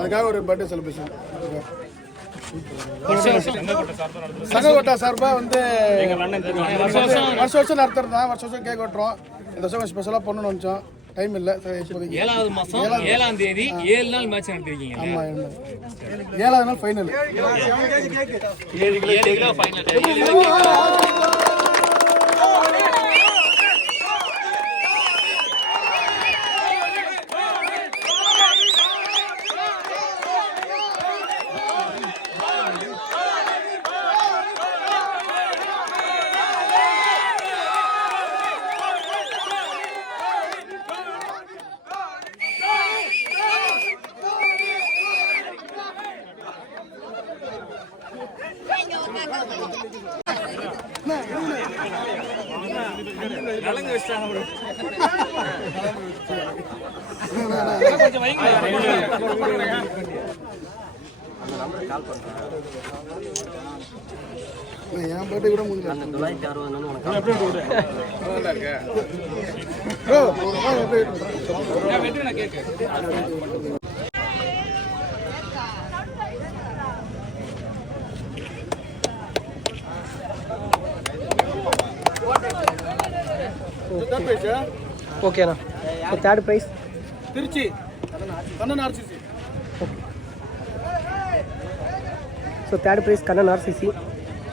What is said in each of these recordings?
அதுக்காக ஒரு birthday celebration சங்ககோட்டா சார்பா வந்து வருஷம் வருஷம் நடத்துறது தான். வருஷம் வருஷம் கேக் வெட்டுறோம். இந்த வருஷம் ஸ்பெஷலாக பண்ணணும்னு நினச்சோம். டைம் இல்லை. 7வது மாசம் 7ஆம் தேதி 7 நாள் மேட்ச் நடத்திருக்கீங்க. ஆமா, 7வது நாள் ஃபைனல். 7 kilo final. கொஞ்சம் வைங்க. என் பர்த்டே கூட முடிஞ்சு 960 ஓகேண்ணா. So third prize Trichy Kannan RCC. So third prize Kannan RCC.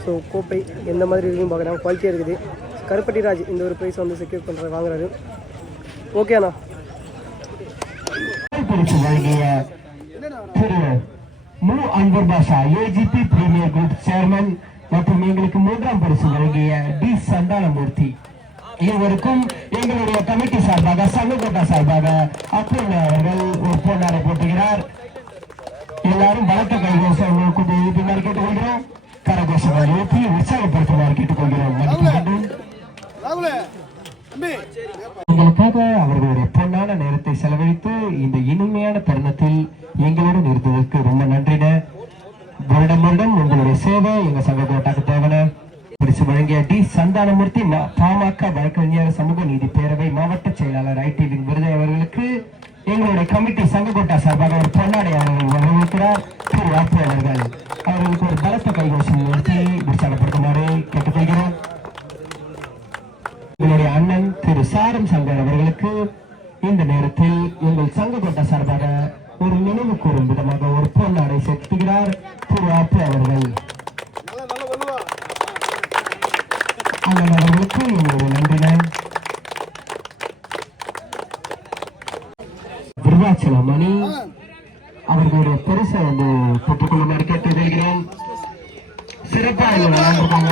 So கோப்பை எந்த மாதிரி இருக்குன்னு பார்க்குறாங்க. குவாலிட்டியாக இருக்குது. கருப்பட்டி ராஜ் இந்த ஒரு ப்ரைஸ் வந்து செக்யூர் பண்ணுற வாங்குறாரு. ஓகேண்ணா. அன்பர் பாஷா ஏஜிபி பிரீமியர் குரூப் சேர்மன் மற்றும் எங்களுக்கு 3ஆம் பரிசு வழங்கிய டி சந்தானமூர்த்தி இருவருக்கும் எங்களுடைய கமிட்டி சார்பாக சங்ககோட்டா சார்பாக அப்பூர்ண அவர்கள் ஒரு பொன்னாடை போட்டுகிறார். எல்லாரும் பலத்த கைகோஷம் பின்னால் கேட்டுக்கொள்கிறோம். கரகோஷம் எழுப்பி உற்சாகப்படுத்துமாறு கேட்டுக்கொள்கிறோம். எங்களுக்காக அவர்களுடைய பொன்னான நேரத்தை செலவழித்து இந்த இனிமையான தருணத்தில் எங்களுடன் இருந்ததற்கு ரொம்ப நன்றின. வருடம் வருடம் உங்களுடைய சேவை எங்க சங்ககோட்டாக்கு தேவன. பரிசு வழங்கிய டி சந்தானமூர்த்தி பாமக வழக்கறிஞர் சமூக நீதி பேரவை மாவட்ட செயலாளர் ஐடி விருது அவர்களுக்கு எங்களுடைய கமிட்டி சங்ககோட்டா சார்பாக ஒரு பொன்னாடை அவர்கள் வரவேற்கிறார். திரு ஆப்பு அவர்கள் அவர்களுக்கு ஒரு பலத்த கைகோஷம் நிறுத்தி உற்சாகப்படுத்துமாறு கேட்டுக்கொள்கிறோம். எங்களுடைய அண்ணன் திரு சாரம் சங்கர் அவர்களுக்கு இந்த நேரத்தில் எங்கள் சங்ககோட்டா சார்பாக ஒரு நினைவு கூறும் விதமாக ஒரு பொன்னாடை செலுத்துகிறார் திரு ஆப்பு அவர்கள். அண்ணன் அவர்களுக்கு எங்களுடைய நன்றினர். விருதாச்சலமணி அவர்களுடைய பரிசை வந்து பெற்றுக்கொள்ளுமாறு கேட்டுக்கொள்கிறேன். சிறப்பாக விளையாண்டுருக்காங்க.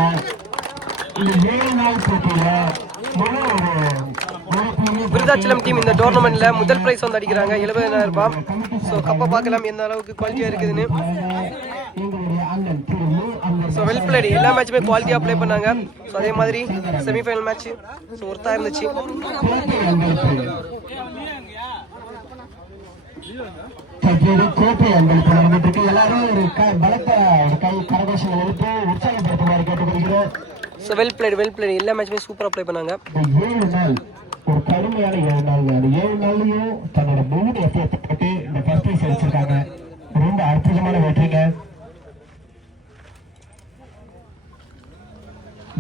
இந்த 7 நாள் போட்டியில விருதாச்சலம் டீம் இந்த டோர்னமெண்ட்ல முதல் பிரைஸ் வந்து அடிக்கிறாங்க 70,000 ரூபாய். ஸோ கப்பை பார்க்கலாம் எந்த அளவுக்கு குவாலிட்டியா இருக்குதுன்னு. ஸோ வெல் பிளேடு எல்லா மேட்சுமே குவாலிட்டியாக ப்ளே பண்ணாங்க. ஸோ அதே மாதிரி செமிஃபைனல் மேட்ச் ஸோ ஒருத்தா இருந்துச்சு. கோப்பை அன்பளிப்பு நடந்துட்டு எல்லாரும் ஒரு பலத்த கை கரகோஷங்கள் எழுப்பி உற்சாகப்படுத்துமாறு கேட்டுக்கொள்கிறோம். ஸோ வெல் பிளேடு எல்லா மேட்சுமே சூப்பராக ப்ளே பண்ணாங்க. 7 நாள் ஒரு கடுமையான 7 நாள். அந்த 7 நாள்லயும் தன்னோட முழு எஃபர்ட் போட்டு இந்த ஃபர்ஸ்ட் பிரைஸ் அடிச்சிருக்காங்க. ரொம்ப அற்புதமான வெற்றிங்க.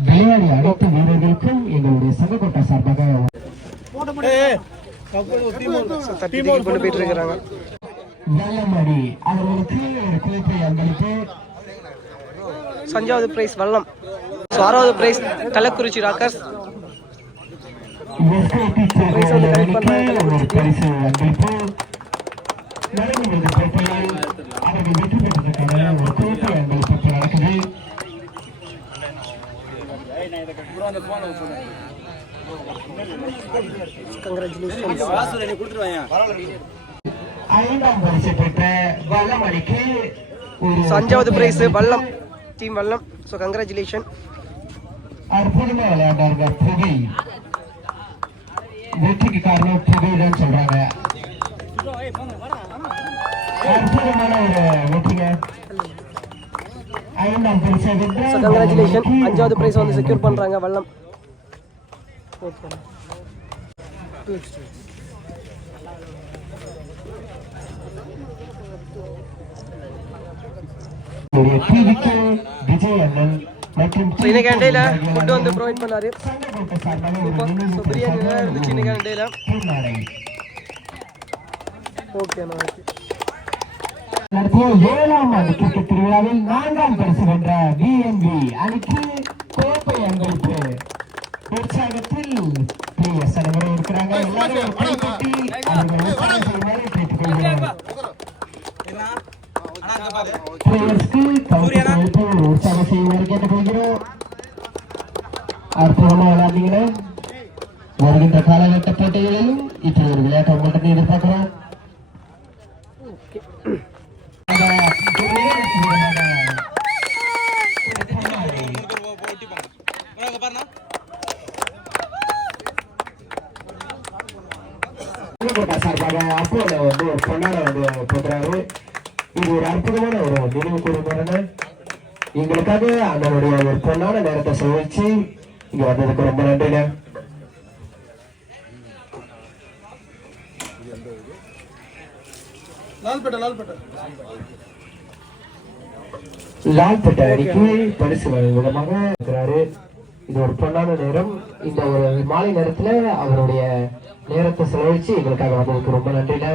விளையாடி அனைத்து வீரர்களுக்கும் எங்களுடைய சங்ககோட்டா சார்பாக போயிட்டு இருக்கிறாங்க. வெள்ளமணி அவர்களுக்கு ஒரு கோப்பை அன்பளிப்பு. 5வது பிரைஸ் வல்லம். 6வது பிரைஸ் கள்ளக்குறிச்சி ராக்கர்ஸ். பரிசு அன்பளிப்பு. அவர்கள் வெற்றி பெற்றதற்கான ஒரு கோப்பை அன்பளிப்பு நடக்குது. அஞ்சாவது prize Vallam team Vallam. So congratulation. அற்புதமா விளையாண்டாருங்க. புகை வெற்றிக்கு காரணம் புகைதான் சொல்றாங்க. அற்புதமான ஒரு வெற்றிங்க. 5ஆம் பரிசை வென்ற ஸோ கங்க்ராச்சுலேஷன். 5வது ப்ரைஸ் வந்து செக்யூர் பண்ணுறாங்க வல்லம். ஓகே விஜய் அண்ணன் மற்றும் ஸோ இன்னைக்கு அண்டையில் ஃபுட்டு வந்து ப்ரொவைட் பண்ணாரு. ஸோ பிரியாணி இருந்துச்சு இன்னைக்கு அண்டையில். ஓகேண்ணா ஓகே. நடத்திய 7ஆம் ஆண்டு கிரிக்கெட் திருவிழாவில் 4ஆம் பரிசு வென்ற VNB அணிக்கு கோப்பை அன்பளிப்பு. உற்சாகத்தில் பிளேயர்ஸ் அனைவரும் இருக்கிறாங்க. எல்லாரும் கைப்பற்றி அவர்கள் உற்சாகம் செய்யுமாறு கேட்டுக்கொள்கிறோம். பிளேயர்ஸ்க்கு கைப்பற்றி உற்சாகம் செய்யுமாறு கேட்டுக்கொள்கிறோம். அற்புதமாக விளையாடுறீங்களே. வருகின்ற காலகட்ட போட்டிகளிலும் இப்படி ஒரு விளையாட்டை மட்டுமே எதிர்பார்க்கிறோம். சார்பாக அப்போல வந்து ஒரு பொன்னாட வந்து போக்குறாரு. இது ஒரு அற்புதமான ஒரு நினைவு கூறுகிறாங்க. எங்களுக்காக அதனுடைய ஒரு பொன்னான நேரத்தை செலவழிச்சு இங்க வந்ததுக்கு ரொம்ப நன்றிங்க. லால்பேட்டை அணிக்கு பரிசு விதமாக இருக்கிறாரு. இது ஒரு பொன்னான நேரம். இந்த ஒரு மாலை நேரத்துல அவருடைய நேரத்தை செலவழிச்சு எங்களுக்காக வந்ததுக்கு ரொம்ப நன்றிங்க.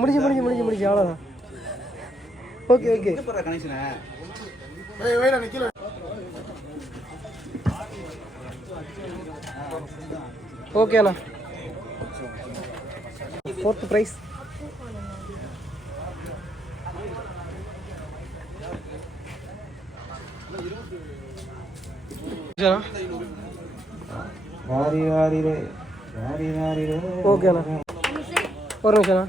முடிஞ்சு அவ்வளோதான். ஓகே ஓகே ஓகேண்ணா. 4th price. ஓகேண்ணா ஒரு நிமிஷம்ண்ணா.